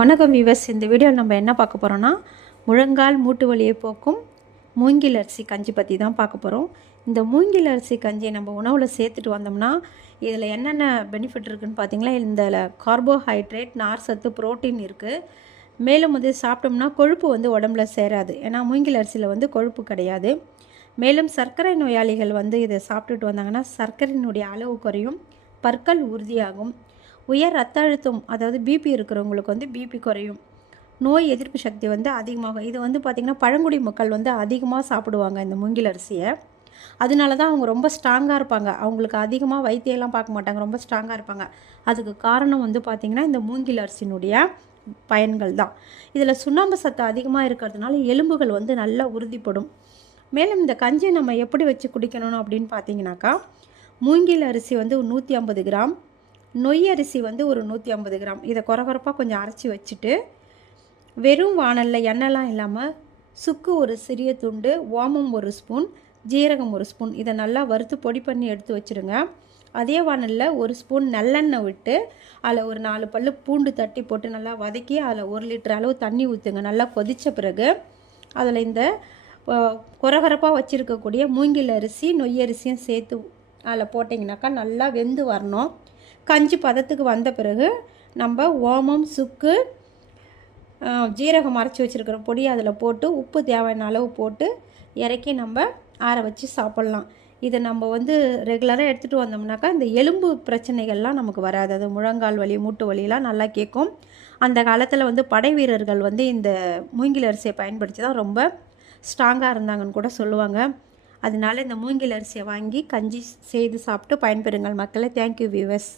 வணக்கம் விவஸ். இந்த வீடியோவில் நம்ம என்ன பார்க்க போகிறோன்னா, முழங்கால் மூட்டு வலியை போக்கும் மூங்கில் அரிசி கஞ்சி பற்றி தான் பார்க்க போகிறோம். இந்த மூங்கில் அரிசி கஞ்சியை நம்ம உணவில் சேர்த்துட்டு வந்தோம்னா இதில் என்னென்ன பெனிஃபிட் இருக்குதுன்னு பார்த்திங்களா, இந்த கார்போஹைட்ரேட், நார் சத்து, புரோட்டீன் இருக்குது. மேலும் சாப்பிட்டோம்னா கொழுப்பு உடம்புல சேராது. ஏன்னா மூங்கில் அரிசியில் கொழுப்பு கிடையாது. மேலும் சர்க்கரை நோயாளிகள் இதை சாப்பிட்டுட்டு வந்தாங்கன்னா சர்க்கரையினுடைய அளவு குறையும், பற்கள் உறுதியாகும். உயர் ரத்த அழுத்தம், அதாவது பிபி இருக்கிறவங்களுக்கு பிபி குறையும். நோய் எதிர்ப்பு சக்தி அதிகமாகும். இது பார்த்திங்கன்னா பழங்குடி மக்கள் அதிகமாக சாப்பிடுவாங்க இந்த மூங்கில் அரிசியை. அதனால தான் அவங்க ரொம்ப ஸ்ட்ராங்காக இருப்பாங்க. அவங்களுக்கு அதிகமாக வைத்தியெல்லாம் பார்க்க மாட்டாங்க, ரொம்ப ஸ்ட்ராங்காக இருப்பாங்க. அதுக்கு காரணம் பார்த்திங்கன்னா இந்த மூங்கில் அரிசியினுடைய பயன்கள் தான். இதில் சுண்ணாம்பு சத்து அதிகமாக இருக்கிறதுனால எலும்புகள் நல்லா உறுதிப்படும். மேலும் இந்த கஞ்சியை நம்ம எப்படி வச்சு குடிக்கணும் அப்படின்னு பார்த்தீங்கன்னாக்கா, மூங்கில் அரிசி 150 கிராம், நொய் அரிசி ஒரு 150 கிராம், இதை கொரகொரப்பாக கொஞ்சம் அரைச்சி வச்சுட்டு வெறும் வானலில் எண்ணெய்லாம் இல்லாமல் சுக்கு ஒரு சிறிய துண்டு, ஓமம் 1 ஸ்பூன், ஜீரகம் 1 ஸ்பூன், இதை நல்லா வறுத்து பொடி பண்ணி எடுத்து வச்சுருங்க. அதே வானலில் 1 ஸ்பூன் நல்லெண்ணெய் விட்டு அதில் ஒரு 4 பல்லு பூண்டு தட்டி போட்டு நல்லா வதக்கி அதில் 1 லிட்டர் அளவு தண்ணி ஊற்றுங்க. நல்லா கொதித்த பிறகு அதில் இந்த கொரகொரப்பாக வச்சுருக்கக்கூடிய மூங்கில் அரிசி, நொய் அரிசியும் சேர்த்து அதில் போட்டிங்கனாக்கா நல்லா வெந்து வரணும். கஞ்சி பதத்துக்கு வந்த பிறகு நம்ம ஓமம், சுக்கு, ஜீரகம் அரைச்சி வச்சுருக்கிற பொடி அதில் போட்டு உப்பு தேவையான அளவு போட்டு இறக்கி நம்ம ஆற வச்சு சாப்பிட்லாம். இதை நம்ம ரெகுலராக எடுத்துகிட்டு வந்தோம்னாக்கா இந்த எலும்பு பிரச்சனைகள்லாம் நமக்கு வராது. அது முழங்கால் வலி, மூட்டு வலியெலாம் நல்லா கேட்கும். அந்த காலத்தில் படை வீரர்கள் இந்த மூங்கில் அரிசியை பயன்படுத்தி தான் ரொம்ப ஸ்ட்ராங்காக இருந்தாங்கன்னு கூட சொல்லுவாங்க. அதனால இந்த மூங்கில் அரிசியை வாங்கி கஞ்சி செய்து சாப்பிட்டு பயன்பெறுங்கள் மக்களே. Thank you viewers.